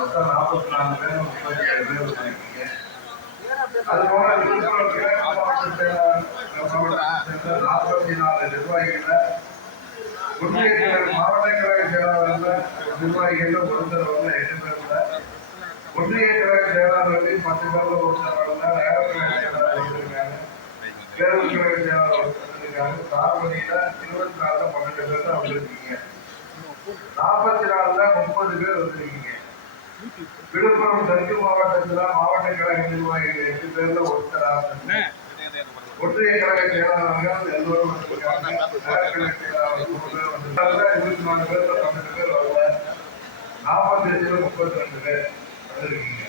மொத்தம் நாற்பத்தி நாலு பேர் முப்பத்தி ஏழு பேர் வந்திருக்கீங்க அது போல விழுப்புரம் கிழக்கு மாவட்ட நாற்பத்தி நாலு நிர்வாகிகளை ஒன்றிய மாவட்ட கழக செயலாளர்ல நிர்வாகிகள் ஒருத்தர் வந்து எட்டு பேர்ல ஒன்றிய கழக செயலாளர்கள் பத்து பேர்ல ஒருத்தர் வரல நகரக்கழக செயலாளர் வந்திருக்காங்க பேரூர் கழக செயலாளர் இருபத்தி நாலுல பன்னெண்டு பேர் தான் வந்திருக்கீங்க நாற்பத்தி நாலுல முப்பது பேர் வந்திருக்கீங்க. விழுப்புரம் தெற்கு மாவட்டத்துல மாவட்ட கழக நிர்வாகிகள் எட்டு பேர்ல ஒருத்தராக ஒன்றிய கழக செயலாளர்கள் எல்லோரும் செயலாளர்கள் பேர் இருபத்தி நாலு பேர்ல பன்னெண்டு பேர் வரல. நாற்பத்தி அஞ்சுல முப்பத்தி ரெண்டு பேர் வந்திருக்கீங்க.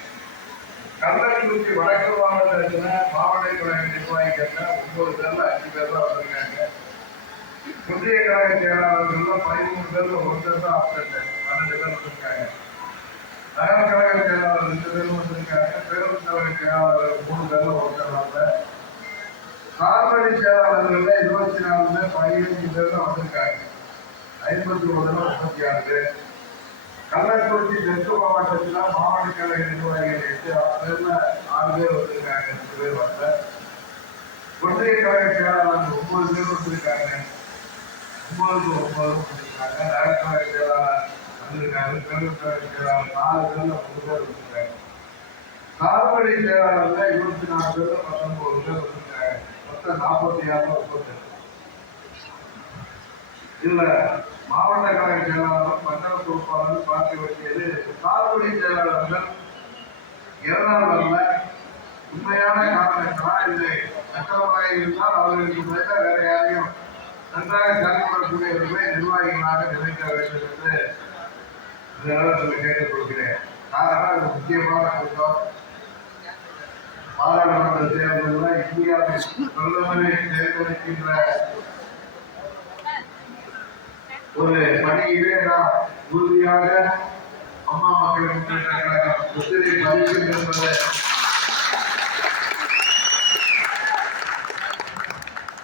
கள்ளக்குறிச்சி வடக்கு மாவட்டத்துல மாவட்ட கழக நிர்வாகிகள்ல ஒன்பது பேர்ல அஞ்சு பேர் தான் வந்திருக்காங்க. ஒன்றிய கழக செயலாளர்கள்ல பதிமூணு பேர்ல ஒருத்தர் தான் ஆப்ஷன் பன்னெண்டு பேர் வந்திருக்காங்க. நகர கழக செயலாளர் ரெண்டு பேரும் வந்திருக்காங்க பேருந்து கழக செயலாளர் மூணு பேரும் ஒருத்தர் கார்பரேட் செயலாளர்கள் இருபத்தி நாலு பேர் பதினஞ்சு பேர் தான் வந்திருக்காங்க ஐம்பத்தி ஒண்ணுல முப்பத்தி ஆறு கள்ளக்குறிச்சி தெற்கு மாவட்டத்தில் மாவட்ட கழக நிர்வாகிகள் எட்டு ஆறு பேர்ல ஆறு பேர் வந்திருக்காங்க ரெண்டு பேர் வரல ஒன்றிய கழக செயலாளர் ஒன்பது பேர் வந்திருக்காங்க ஒன்பதுக்கு ஒன்பது வந்திருக்காங்க நகர கழக செயலாளர் வந்திருக்காங்க பேருந்து செயலாளர் இருபத்தி நாலு பேர்ல பத்தொன்பது பேர் வந்திருக்காங்க மொத்தம் நாற்பத்தி ஆறு முப்பத்தி இதுல மாவட்ட கழக செயலாளர் மண்டல பொறுப்பாளர் பார்க்க வேண்டியது சார்பணி செயலாளர்கள் இரண்டாம் உண்மையான காரணங்களா இல்லை சட்டமாக இருந்தால் அவர்களுக்கு பதிலாக வேற யாரையும் நன்றாக செயல்படக்கூடியவர்களை நிர்வாகிகளாக நினைக்க வேண்டும் என்று இந்த நேரத்தில் கேட்டுக்கொள்கிறேன். காரணம் இது முக்கியமான கூட்டம் பாராளுமன்ற தேர்தலில் இந்தியாவில் பிரதமரை தேர்ந்தெடுக்கின்ற ஒரு பணியிலே நான் உறுதியாக அம்மா மக்கள் முன்னேற்ற கழகம் முத்திரை பதிவு என்பது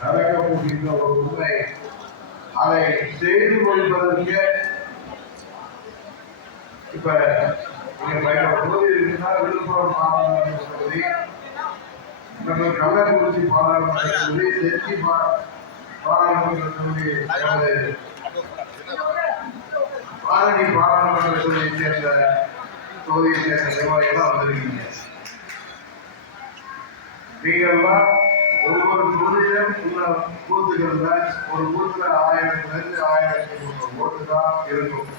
நடக்க போகின்ற ஒரு உண்மை. அதை செய்து கொள்வதற்கு இப்ப நீங்க பயண விழுப்புரம் பாராளுமன்ற தொகுதி நம்ம கள்ளக்குறிச்சி பாராளுமன்ற தொகுதி பா- பாராளுமன்ற தொகுதி நமது பாராளுமன்ற தொகுதியை சேர்ந்த தொகுதியை சேர்ந்த நிர்வாகிகள் வந்திருக்கீங்க. நீங்கள்லாம் ஒவ்வொரு தொகுதியிலும் உள்ள பூத்துகள்ல ஒரு பூத்துல ஆயிரத்திலிருந்து ஆயிரத்தி முந்நூறு ஓட்டு தான் இருக்கும்.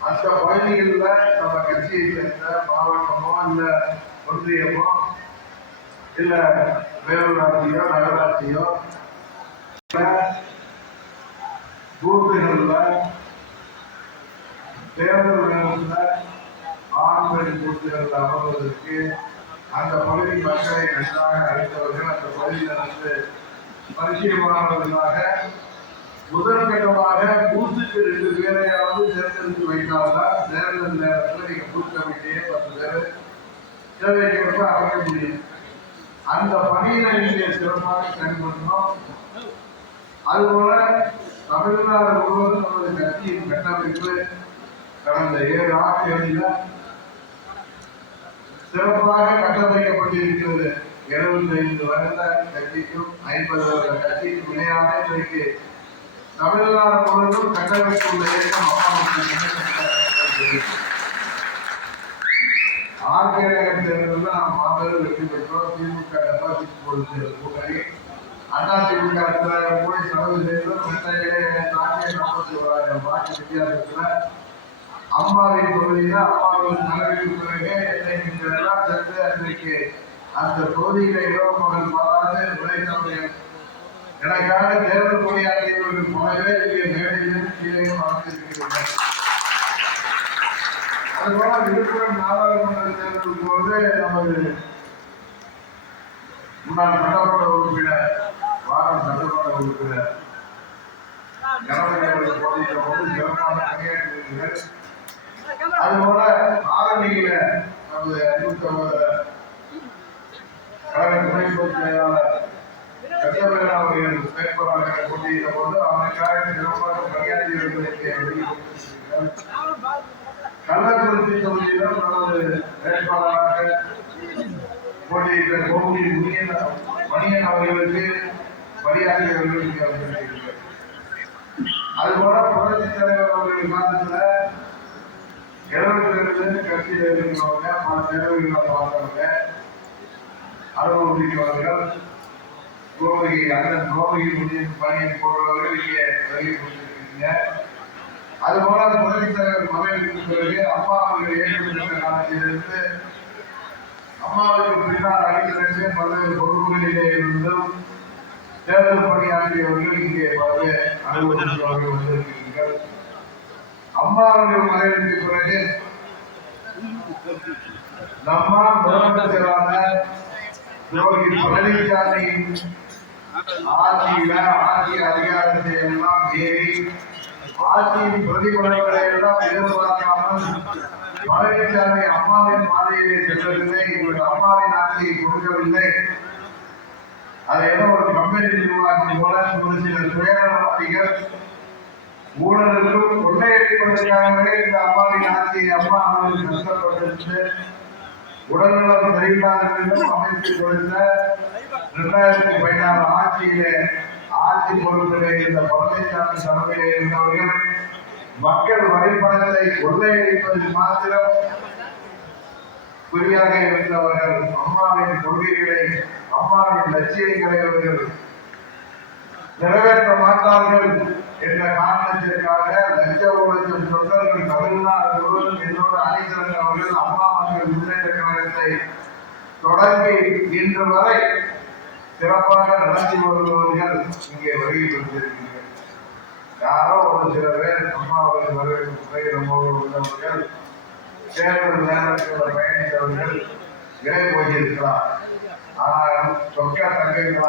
அந்த பகுதிகளில் நம்ம கட்சியை சேர்ந்த மாவட்டமோ இல்ல ஒன்றியமோ இல்ல வேலூராட்சியோ நகராட்சியோ இல்ல பூத்துகள்ல தேர்தல் நேரத்தில் ஆண் பெண் பூத்துகள் அமர்வதற்கு அந்த பகுதி மக்களை நன்றாக அழைத்தவர்கள். அந்த பகுதியில் வந்து இருந்து முதல் கட்டமாக பூத்துக்கு ரெண்டு பேரையாவது தேர்ந்தெடுத்து வைத்தால்தான் தேர்தல் நேரத்தில் நீங்கள் பூத் வேண்டிய பத்து பேர் தேவைக்கேற்ப அமைக்க முடியும். அந்த பணியில நீங்கள் சிறப்பாக செயல்படணும். அதுபோல தமிழ்நாடு முழுவதும் நமது கட்சியின் கட்டமைப்பு கடந்த ஏழு ஆண்டுகளில் சிறப்பாக கட்டமைக்கப்பட்டிருக்கிறது. எழுபத்தி ஐந்து வருட கட்சிக்கும் ஐம்பது வருட கட்சிக்கும் இணையாக இன்றைக்கு தமிழ்நாடு முழுவதும் கட்டமைப்புள்ள இயக்கம் அம்மா தேர்தலில் நாம் மாபெரும் வெற்றி பெற்றோம். திமுக டெபாசிட் கொடுத்த கூட்டணி. அண்ணா திமுக மூடி செலவு செய்தோம் இரட்டையிலே நாட்டிய நாற்பத்தி ஓராயிரம் வாக்கு வித்தியாசத்தில் அம்மாவின் தொகுதியில் அம்மாவின் தலைமைக்கு பிறகு என்னை எல்லாம் சேர்ந்து அன்றைக்கு அந்த தொகுதியில இரவு மகள் பாராது உழைத்தவர்கள் எனக்காக தேர்தல் பணியாற்றியவர்கள் போலவே இங்கே மேடையிலும் கீழேயும் வளர்ந்திருக்கிறார்கள் அதுபோல விழுப்புரம் நாடாளுமன்ற தேர்தல் போது நமது முன்னாள் சட்டமன்ற உறுப்பினர் வாரம் சட்டமன்ற உறுப்பினர் கணவனை போட்டியிட்ட போது சிறப்பான பணியாற்றியிருக்கிறார். அதுபோல ஆரணியில நமது அன்பு சகோதரர் கழக துணை பொதுச் செயலாளர் சத்யபிரதா அவர்கள் வேட்பாளராக போட்டியிட்ட போது அவனுக்காக சிறப்பாக பணியாற்றியவர்களுக்கு வெளியிட்டிருக்கிறார் கள்ளக்குறிச்சி தொகுதியிலும் நமது வேட்பாளராக போட்டியிட்ட கோபுரி முனியன் மணியன் அவர்களுக்கு பணியாற்றியவர்களுக்கு அவர்களுக்கு அதுபோல புரட்சி தலைவர் அவர்கள் காலத்துல எழுபத்தி ரெண்டு கட்சியில் இருக்கிறவங்க பல நிலவுகளை பார்த்தவங்க அனுபவிக்கிறவர்கள் கோவையை அண்ணன் கோபகி முனியன் பணியை போன்றவர்கள் இங்கே வெளியே கொடுத்திருக்கீங்க அதுபோல முதலி தலைவர் மறைவுக்கு பிறகு அம்மா அவர்கள் ஏற்படுத்த காலத்திலிருந்து அம்மாவுக்கு பின்னால் அடித்திருந்து பல்வேறு பொறுப்புகளிலே இருந்தும் தேர்தல் பணியாற்றியவர்கள் இங்கே பல அனுபவத்தில் வந்திருக்கிறீர்கள். அம்மா அவர்கள் மறைவுக்கு பிறகு நம்ம முதலமைச்சரான யோகி பழனிசாமியின் ஆட்சியில ஆட்சி அதிகாரத்தை எல்லாம் மீறி ஆட்சியின் பிரதிபலன்களை எல்லாம் எதிர்பார்க்காமல் பழனிசாமி அம்மாவின் பாதையிலே செல்லவில்லை இவர் அம்மாவின் ஆட்சியை கொடுக்கவில்லை. அதை ஏதோ ஒரு கம்பெனி நிர்வாகம் போல ஒரு சில சுயநலவாதிகள் ஊழலுக்கும் கொள்ளையடிப்பதற்காகவே இந்த அம்மாவின் ஆட்சியை அம்மா அவர்கள் கஷ்டப்பட்டிருந்து உடல்நலம் சரியில்லாத அமைத்து கொடுத்த ரெண்டாயிரத்தி பதினாறு ஆட்சியிலே ஆட்சி பொறுப்பிலே இருந்த பழனிசாமி தலைமையிலே இருந்தவர்கள் மக்கள் வரைபடத்தை கொள்ளையடிப்பது மாத்திரம் குறியாக இருந்தவர்கள் அம்மாவின் கொள்கைகளை அம்மாவின் லட்சியங்களை அவர்கள் நிறைவேற்ற மாட்டார்கள் என்ற காரணத்திற்காக லட்ச லட்சம் தமிழ்நாடு என்னோட அணிதிரண்டு அவர்கள் அம்மா மக்கள் முன்னேற்ற கழகத்தை தொடங்கி இன்று வரை சிறப்பாக நடத்தி வருபவர்கள் இங்கே வருகை பெற்றிருக்கிறீர்கள் யாரோ ஒரு சில பேர் அம்மா அவர்கள் வரவேற்பு முறை நம்மோடு உள்ளவர்கள் தேர்தல் நேரத்தில் பயணித்தவர்கள் விலை போயிருக்கலாம். ஆனால் சொக்க தங்கைகளாக